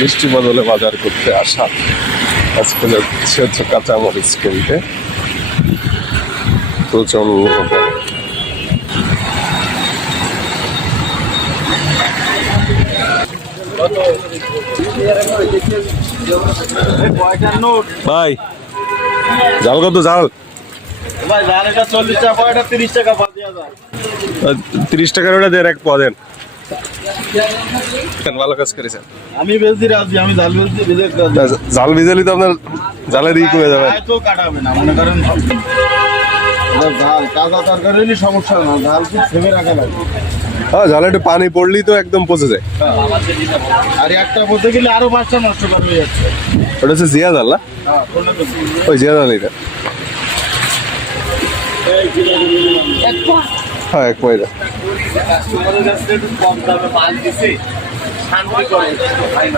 বৃষ্টি বদলে বাজার করতে আসা। আজকে যাচ্ছে হচ্ছে কাঁচামরিচ কিনতে। প্রচন্ড ভাই, জাল কত? জাল ভাই জাল এটা 40 টাকা পয়টা, 30 টাকা পাওয়া যায়। 30 টাকার ওটা দেন, এক পা দেন। ভালো কাজ করেছেন। আমি বেশি রাজি, আমি জাল বেশি ভিজে জাল ভিজালি তো আপনার জালের ই কমে যাবে। তো কাটাবে না, মনে করেন জাল কাঁচা তরকারি হলে সমস্যা না, জাল খুব সেভে রাখা লাগে। হ্যাঁ, জালে একটু পানি পড়লেই তো একদম পচে যায়। আর একটা বলতে গেলে আরো 5টা নষ্ট করবে যাচ্ছে। ওটা হচ্ছে জিয়া জাল না? ওই জিয়া জাল এটা। হ্যাঁ, এক পয়সা। কম দামে মাল দিছে, শান্তি করে।